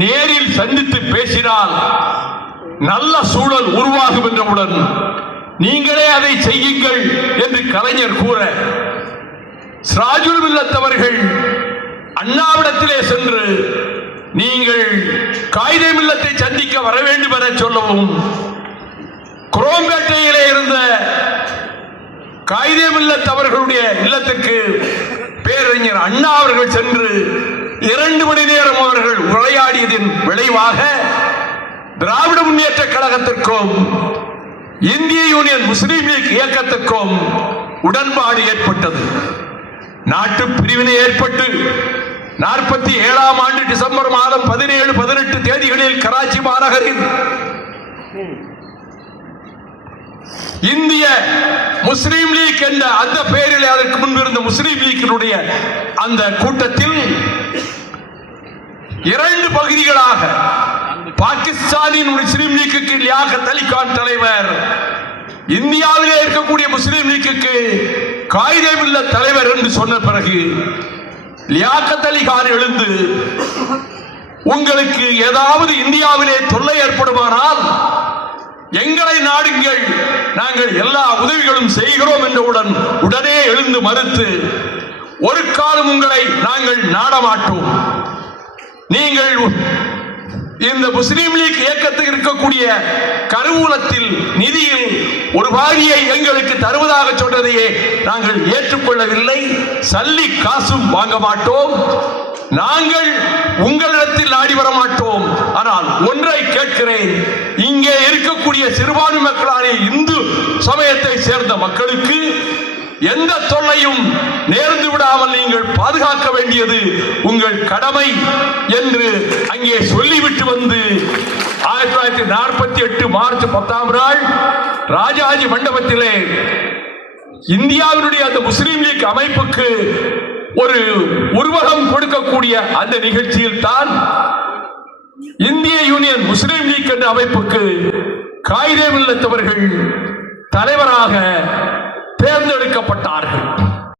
நேரில் சந்தித்து பேசினால் நல்ல சூழல் உருவாகும் என்றவுடன் நீங்களே அதை செய்யுங்கள் என்று கலைஞர் கூற, சிராஜுல் மில்லத் அவர்கள் அண்ணாவிடத்திலே சென்று நீங்கள் காயிதே மில்லத்தை சந்திக்க வர வேண்டும் என சொல்லவும், குரோம்பேட்டையிலே இருந்த காயிதே மில்லத் அவர்களுடைய இல்லத்திற்கு பேரறிஞர் அண்ணா அவர்கள் சென்று 2 மணி நேரம் அவர்கள் உரையாடியதின் விளைவாக திராவிட முன்னேற்ற கழகத்திற்கும் இந்திய யூனியன் முஸ்லீம் லீக் இயக்கத்திற்கும் உடன்பாடு ஏற்பட்டது. நாட்டு பிரிவினை ஏற்பட்டு 47ஆம் ஆண்டு டிசம்பர் மாதம் 17, 18 தேதிகளில் கராச்சி மாநகரில் இந்திய முஸ்லீம் லீக் என்ற அந்த பெயரில் அதற்கு முன்பிருந்த முஸ்லீம் லீக்கினுடைய அந்த கூட்டத்தில் 2 பகுதிகளாக பாகிஸ்தானின் முஸ்லீம் லீக்குக்கு லியாகத் அலி கான் தலைவர், இந்தியாவிலே இருக்கக்கூடிய முஸ்லீம் லீக்குக்கு காயிதே மில்லத் தலைவர் என்று சொன்ன பிறகு லியாகத் அலி கான் எழுந்து, உங்களுக்கு ஏதாவது இந்தியாவிலே தொல்லை ஏற்படுமானால் எங்களை நாடுங்கள், நாங்கள் எல்லா உதவிகளும் செய்கிறோம் என்றவுடன் உடனே எழுந்து மறுத்து, ஒரு காலம் உங்களை நாங்கள் நாடமாட்டோம், நீங்கள் இந்த முஸ்லீம் லீக் இயக்கத்தில் இருக்கக்கூடிய கருவூலத்தில் நிதியில் ஒரு பாதியை எங்களுக்கு தருவதாக சொன்னதையே நாங்கள் ஏற்றுக்கொள்ளவில்லை, சல்லி காசும் வாங்க மாட்டோம், நாங்கள் உங்களிடத்தில் நாடி வர மாட்டோம். ஆனால் ஒன்றை கேட்கிறேன், இங்கே இருக்கக்கூடிய சிறுபான்மை மக்களான இந்து சமயத்தை சேர்ந்த மக்களுக்கு எந்த தொல்லையும் நேர்ந்து விடாமல் நீங்கள் பாதுகாக்க வேண்டியது உங்கள் கடமை என்று அங்கே சொல்லிவிட்டு வந்து 1948 மார்ச் 10ஆம் நாள் ராஜாஜி மண்டபத்திலே இந்தியாவினுடைய அந்த முஸ்லீம் லீக் அமைப்புக்கு ஒரு உருவகம் கொடுக்கக்கூடிய அந்த நிகழ்ச்சியில் தான் இந்திய யூனியன் முஸ்லீம் லீக் என்ற அமைப்புக்கு காயிதே மில்லத் அவர்கள் தலைவராக தேர்ந்தெடுக்கப்பட்டார்கள்.